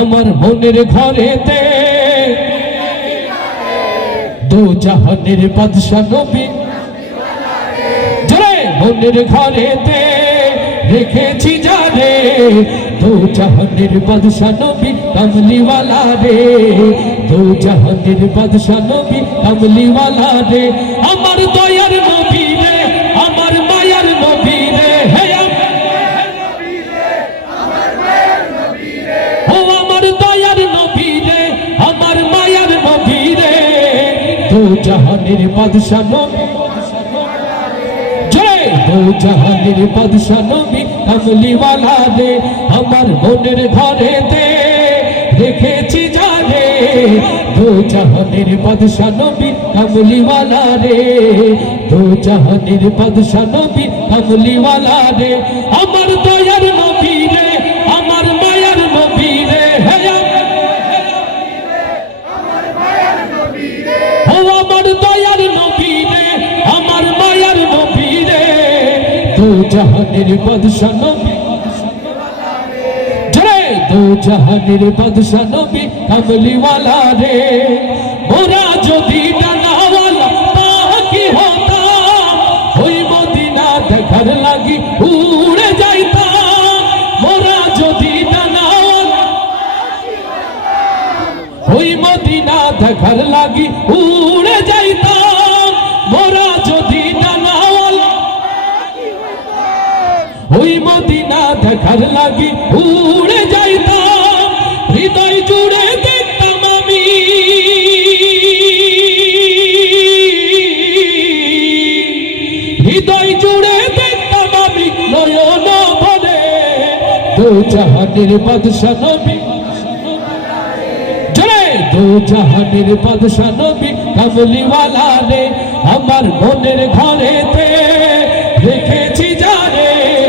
আমার মনের ঘরেতে। দু জাহানের বাদশা নবী। জরে, মনের ঘরেতে রেখেছি জানে। দু জাহানের বাদশা নবী, কমলিওয়ালা রে। দু জাহানের বাদশা নবী, কমলিওয়ালা রে। আমার দয়ার জাহানের বাদশা নবী। দু জাহানের বাদশা নবী কমলিওয়ালা রে, আমার মনের ঘরেতে রেখেছি জানে। দু জাহানের বাদশা নবী কমলিওয়ালা রে দু জাহানের বাদশা নবী কমলিওয়ালা রে দু জাহানের বাদশা নবী। দু জাহানের বাদশা নবী কমলিওয়ালা রে। ওরা যদি ডানাওয়ালা পাখি হতাম ওই মদিনা দেখার লাগি উড়ে যাইতাম মোরা যদি ডানাওয়ালা, ওই মদিনা দেখার লাগি উড়ে ওই মদিনা দেখার লাগি উড়ে যাইতাম, হৃদয় জুড়ে দেখতাম আমি। হৃদয় জুড়ে দেখতাম আমি নয়ন ভরে, দু জাহানের বাদশা নবী। দু জাহানের বাদশা নবী, কামলিওয়ালা রে, আমার মনের ঘরেতে জানে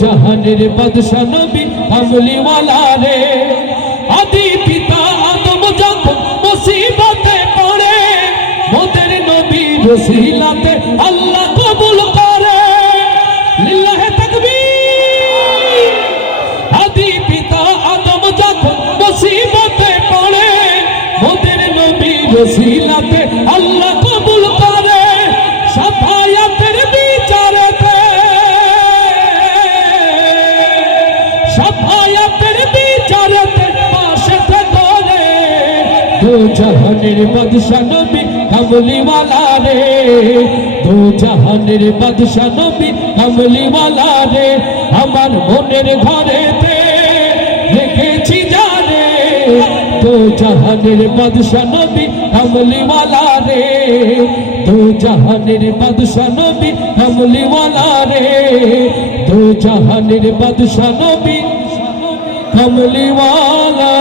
জাহানের বাদশা নবী কমলিওয়ালা রে। আদি পিতা আদম যখন মুসিবতে পড়ে, মোদের নবী রসিলাতে আল্লাহ কবুল করে। লিল্লাহে তাকবীর। আদি পিতা আদম যখন মুসিবতে পড়ে, মোদের নবী রসিলাতে আল্লাহ দু জাহানের বাদশা নবী কমলিওয়ালা রে। দু জাহানের বাদশা নবী কমলিওয়ালা রে। আমার মনের ঘরেতে রেখেছি জানে। দু জাহানের বাদশা নবী কমলিওয়ালা রে। দু জাহানের বাদশা নবী কমলিওয়ালা রে। দু জাহানের বাদশা নবী কমলিওয়ালা